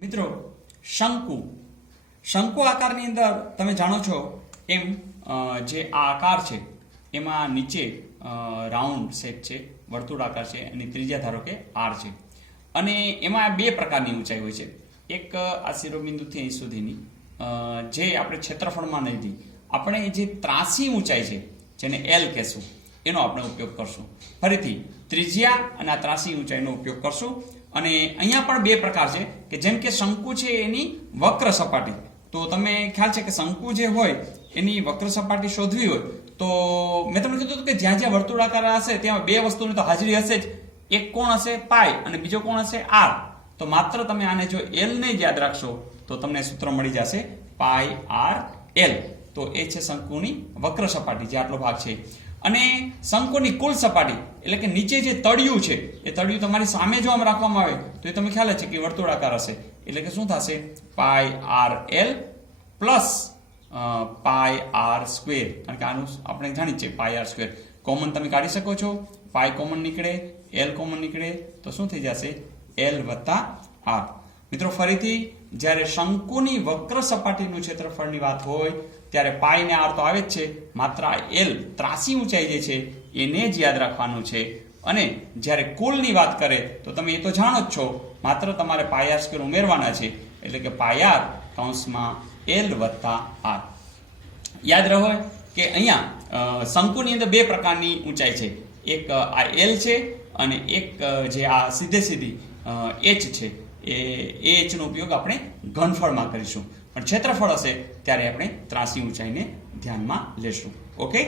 મિત્રો શંકુ શંકુ આકારની અંદર તમે જાણો છો એમ જે આ આકાર છે એમાં નીચે રાઉન્ડ શેપ છે, વર્તુળાકાર છે અને ત્રિજ્યા ધારો કે આર છે અને એમાં બે પ્રકારની ઊંચાઈ હોય છે. એક આ શિરોબિંદુથી અહીં સુધીની જે આપણે ક્ષેત્રફળમાં નહીં દી, આપણે જે ત્રાસી ઊંચાઈ છે જેને એલ કહેશું એનો આપણે ઉપયોગ કરશું. ફરીથી ત્રિજ્યા અને આ ત્રાસી ઊંચાઈનો ઉપયોગ કરશું. અને અહીંયા પણ બે પ્રકાર છે કે જેમ કે શંકુ છે એની વક્ર સપાટી, તો તમે ખ્યાલ છે કે શંકુ જે હોય એની વક્ર સપાટી શોધવી હોય તો મેં તમને કીધું કે જ્યાં જ્યાં વર્તુળાકાર હશે ત્યાં બે વસ્તુની તો હાજરી હશે જ. એક કોણ હશે પાઈ અને બીજો કોણ હશે આર. તો માત્ર તમે આને જો એલ ને જ યાદ રાખશો તો તમને સૂત્ર મળી જશે પાઈ આર એલ. તો એ છે શંકુની વક્ર સપાટી, જે આટલો ભાગ છે. અને શંકુની કુલ સપાટી એટલે કે નીચે જે તળિયું છે એ તળિયું તમારી સામે જો આમ રાખવામાં આવે તો એ તમે ખ્યાલ છે કે વર્તુળાકાર હશે. એટલે કે શું થશે pi r l plus pi r square. કારણ કે આનું આપણે જાણીએ છીએ પાઈ આર સ્ક્વેર કોમન તમે કાઢી શકો છો. પાઈ કોમન નીકળે, એલ કોમન નીકળે તો શું થઈ જશે એલ વત્તા આર. મિત્રો ફરીથી જ્યારે શંકુની વક્ર સપાટીનું ક્ષેત્રફળની વાત હોય ત્યારે પાઈ ને આર તો આવે જ છે, માત્ર આ એલ ત્રાસી ઊંચાઈ જે છે એને જ યાદ રાખવાનું છે. અને જ્યારે કુલની વાત કરે તો તમે એ તો જાણો જ છો, માત્ર તમારે પાઈ આર સ્ક્વેર ઉમેરવાના છે. એટલે કે પાઈ આર કૌંસમાં એલ વત્તા આર. યાદ રહો કે અહીંયા શંકુની અંદર બે પ્રકારની ઊંચાઈ છે. એક આ એલ છે અને એક જે આ સીધે સીધી એચ છે. એ એચ નો ઉપયોગ આપણે ઘનફળમાં કરીશું, પણ ક્ષેત્રફળ હશે ત્યારે આપણે ત્રાસી ઊંચાઈને ધ્યાનમાં લેશું. ઓકે.